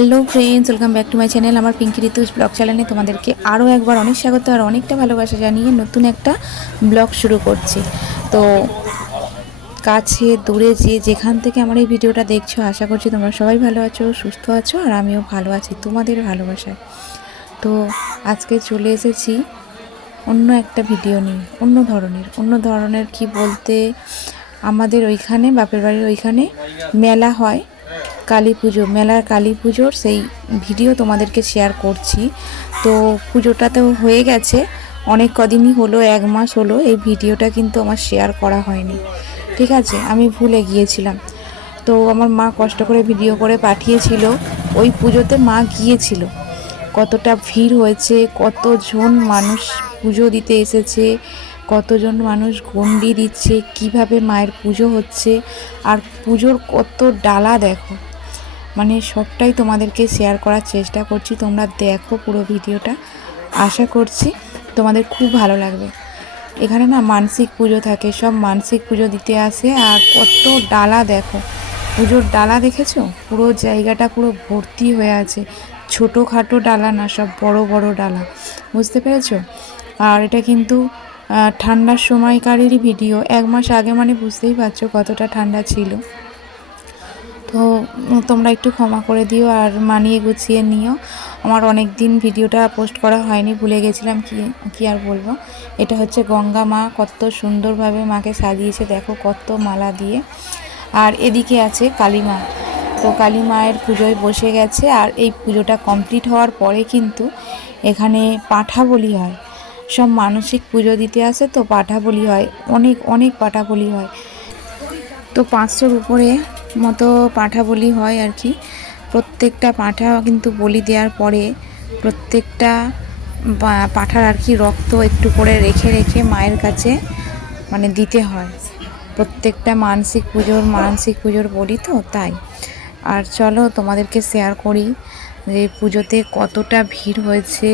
Hello friends, welcome back to my channel আমার Pinky ঋতুস blog চ্যানেলে তোমাদেরকে আরও একবার অনেক স্বাগত আর অনেকটা ভালোবাসা জানিয়ে নতুন একটা ব্লগ শুরু করছি। তো কাছে, দূরে যে যেখান থেকে আমার এই ভিডিওটা দেখছ, আশা করছি তোমরা সবাই ভালো আছো, সুস্থ আছো আর আমিও ভালো আছি, তোমাদের ভালোবাসায়। তো আজকে চলে এসেছি অন্য একটা ভিডিও নিয়ে, অন্য ধরনের অন্য ধরনের কি বলতে আমাদের ওইখানে, বাপের বাড়ির ওইখানে মেলা হয়। কালী পুজো, মেলার কালী পুজোর সেই ভিডিও তোমাদেরকে শেয়ার করছি। তো পুজোটা তো হয়ে গেছে, অনেক কদিনই হলো, এক মাস হলো, এই ভিডিওটা কিন্তু আমার শেয়ার করা হয়নি। ঠিক আছে, আমি ভুলে গিয়েছিলাম। তো আমার মা কষ্ট করে ভিডিও করে পাঠিয়েছিল, ওই পুজোতে মা গিয়েছিল। কতটা ভিড় হয়েছে, কতজন মানুষ পুজো দিতে এসেছে, কতজন মানুষ গন্ডি দিচ্ছে, কীভাবে মায়ের পুজো হচ্ছে, আর পুজোর কত ডালা দেখো। মানে সবটাই তোমাদেরকে শেয়ার করার চেষ্টা করছি। তোমরা দেখো পুরো ভিডিওটা। আশা করছি তোমাদের খুব ভালো লাগবে। এখানে না মানসিক পুজো থাকে, সব মানসিক পুজো দিতে আসে। আর কত ডালা দেখো। পুজোর ডালা দেখেছ? পুরো জায়গাটা পুরো ভর্তি হয়ে আছে। ছোটোখাটো ডালা না, সব বড় বড় ডালা। বুঝতে পেরেছ? আর এটা কিন্তু ঠান্ডার সময়কারেরই ভিডিও। এক মাস আগে মানে বুঝতেই পারছ কতটা ঠান্ডা ছিল। তো তোমরা একটু ক্ষমা করে দিও আর মানিয়ে গুছিয়ে নিও। আমার অনেক দিন ভিডিওটা পোস্ট করা হয়নি, ভুলে গেছিলাম কি কি আর বলব। এটা হচ্ছে গঙ্গা মা কত সুন্দরভাবে মাকে সাজিয়েছে, দেখো কত মালা দিয়ে। আর এদিকে আছে কালী মা। তো কালী মায়ের পুজোয় বসে গেছে আর এই পুজোটা কমপ্লিট হওয়ার পরে কিন্তু এখানে পাঠা বলি হয়। সব মানসিক পুজো দিতে আসে তো পাঠা বলি হয়, অনেক অনেক পাঠা বলি হয়। তো পাঁচশোর উপরে মতো পাঁঠা বলি হয় আর কি। প্রত্যেকটা পাঁঠা কিন্তু বলি দেওয়ার পরে প্রত্যেকটা পাঁঠার আর কি রক্ত একটু করে রেখে রেখে মায়ের কাছে মানে দিতে হয়। প্রত্যেকটা মানসিক পুজোর মানসিক পুজোর বলি তো তাই। আর চলো তোমাদেরকে শেয়ার করি যে পুজোতে কতটা ভিড় হয়েছে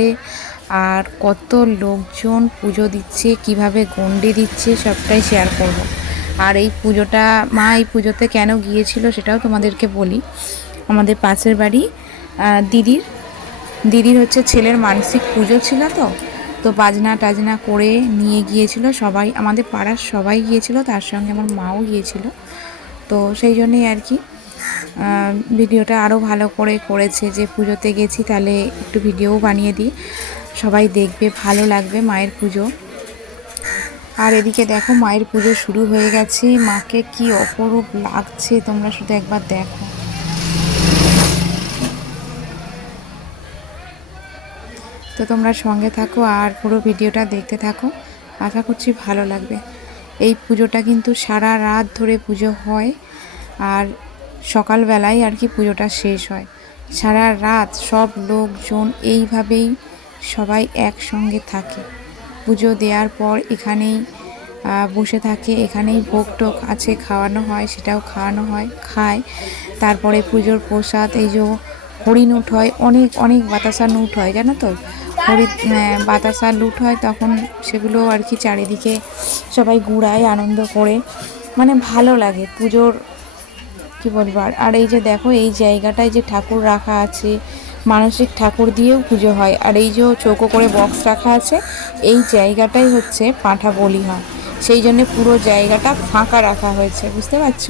আর কত লোকজন পুজো দিচ্ছে, কীভাবে গন্ডি দিচ্ছে, সবটাই শেয়ার করব। আর এই পুজোটা, মা এই পুজোতে কেন গিয়েছিল সেটাও তোমাদেরকে বলি। আমাদের পাশের বাড়ি দিদির। দিদির হচ্ছে ছেলের মানসিক পুজো ছিল তো তো বাজনা টাজনা করে নিয়ে গিয়েছিল সবাই। আমাদের পাড়ার সবাই গিয়েছিল, তার সঙ্গে আমার মাও গিয়েছিল। তো সেই জন্যই আর কি ভিডিওটা আরও ভালো করে করেছে যে পুজোতে গেছি তাহলে একটু ভিডিও বানিয়ে দিই। সবাই দেখবে, ভালো লাগবে মায়ের পুজো। আর এদিকে দেখো মায়ের পুজো শুরু হয়ে গেছে। মাকে কি অপরূপ লাগছে, তোমরা শুধু একবার দেখো। তো তোমরা সঙ্গে থাকো আর পুরো ভিডিওটা দেখতে থাকো। আশা করছি ভালো লাগবে। এই পুজোটা কিন্তু সারা রাত ধরে পুজো হয় আর সকালবেলায় আর কি পুজোটা শেষ হয়। সারা রাত সব লোকজন এইভাবেই সবাই একসঙ্গে থাকে। পুজো দেওয়ার পর এখানেই বসে থাকে। এখানেই ভোগ টোক আছে, খাওয়ানো হয়, সেটাও খাওয়ানো হয়, খায়। তারপরে পুজোর প্রসাদ, এই যে হরিণ উঠ হয়, অনেক অনেক বাতাসা নুট হয়, জানো তো? হরি বাতাসা লুট হয়, তখন সেগুলো আর কি চারিদিকে সবাই ঘুরায়, আনন্দ করে। মানে ভালো লাগে পুজোর, কি বলব? আর এই যে দেখো, এই জায়গাটায় যে ঠাকুর রাখা আছে মানসিক ঠাকুর দিয়েও পুজো হয়। আর এই যে চৌকো করে বক্স রাখা আছে, এই জায়গাটাই হচ্ছে পাঁঠা বলি হয়। সেই জন্য পুরো জায়গাটা ফাঁকা রাখা হয়েছে, বুঝতে পারছ?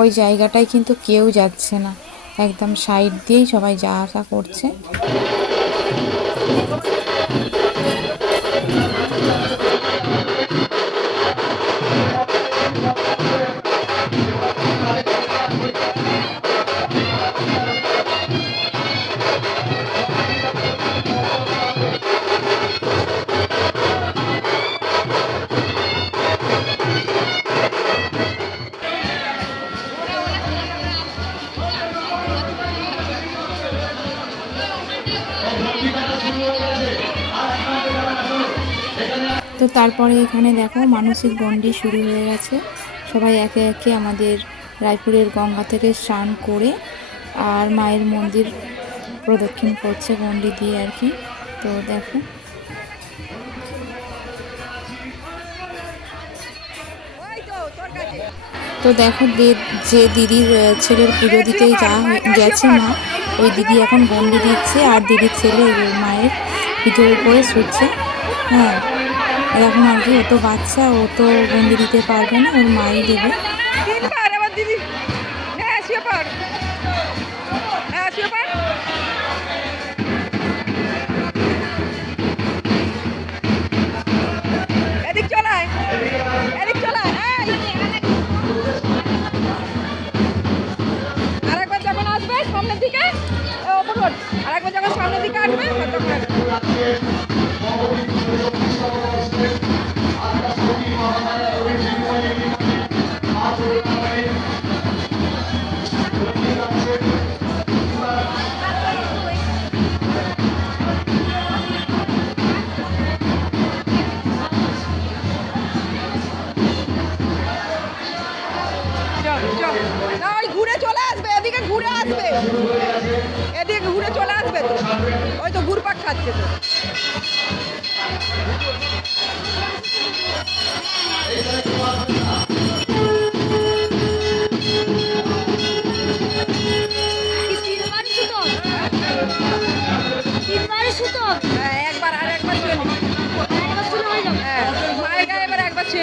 ওই জায়গাটায় কিন্তু কেউ যাচ্ছে না। একদম সাইড দিয়েই সবাই যা আসা করছে। তো তারপরে এখানে দেখো মানসিক গণ্ডি শুরু হয়ে গেছে। সবাই একে একে আমাদের রায়পুরের গঙ্গা থেকে স্নান করে আর মায়ের মন্দির প্রদক্ষিণ করছে গণ্ডি দিয়ে আর কি। তো দেখো। তো দেখো যে- দিদির ছেলের পুজো দিতে যা গেছে মা, ওই দিদি এখন গন্ডি দিচ্ছে আর দিদির ছেলে মায়ের পিঠের উপরে শুচ্ছে। হ্যাঁ। এরকম আর কি ও তো বাচ্চা, ও তো বন্দি দিতে পারবে না, ওর মাই দেবে। ঘুরে চলে আসবে এদিকে ঘুরে আসবে। এদিকে ঘুরে চলে আসবে তো। ওই তো খাচ্ছে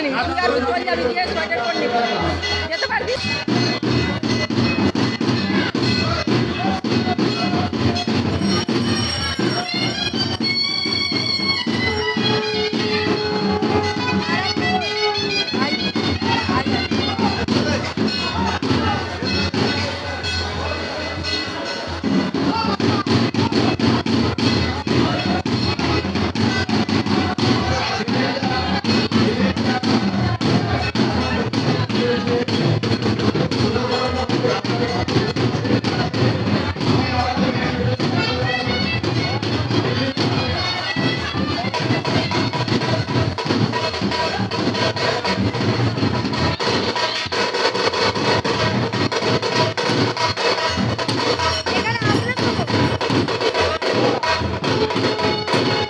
নিবি তুই আর উজ্জ্বল যাবি গিয়ে সোয়েটার করে নিবি যেতে পারবি あっ!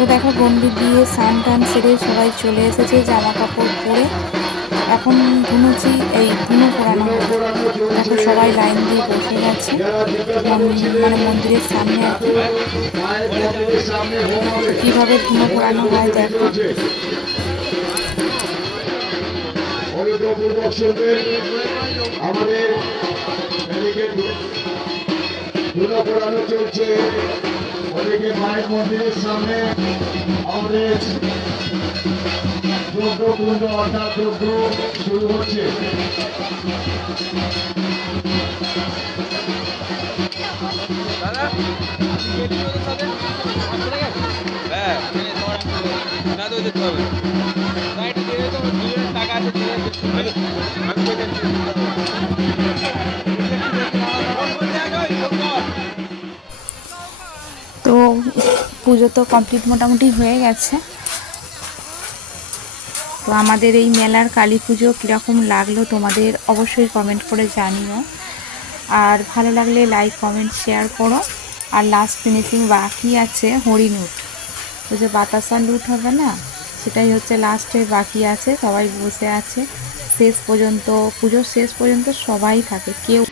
তো দেখো গন্ডি দিয়ে স্নান টান সেরে সবাই চলে এসেছে জামা কাপড় পরে। এখন ধুনুচি, এই ধুনো হবে এখন সবাই লাইন দিয়ে বসে গেছে। মানে মন্দিরের সামনে কীভাবে ধুনো পরানো হয় দেখো। আমাদের ধুলো পড়ানো চলছে। ওদিকে মায়ের মন্দিরের সামনে আমাদের যজ্ঞ কুণ্ড অর্থাৎ যজ্ঞ শুরু হচ্ছে। হ্যাঁ টাকা আছে পুজো তো কমপ্লিট মোটামুটি হয়ে গেছে। তো আমাদের এই মেলার কালী পুজো কীরকম লাগল তোমাদের অবশ্যই কমেন্ট করে জানিও। আর ভালো লাগলে লাইক কমেন্ট শেয়ার করো। আর লাস্ট ফিনিশিং বাকি আছে হরিণুট ওই যে বাতাসা লুট হবে না? সেটাই হচ্ছে লাস্টে বাকি আছে, সবাই বসে আছে। শেষ পর্যন্ত, পুজোর শেষ পর্যন্ত সবাই থাকে, কেউ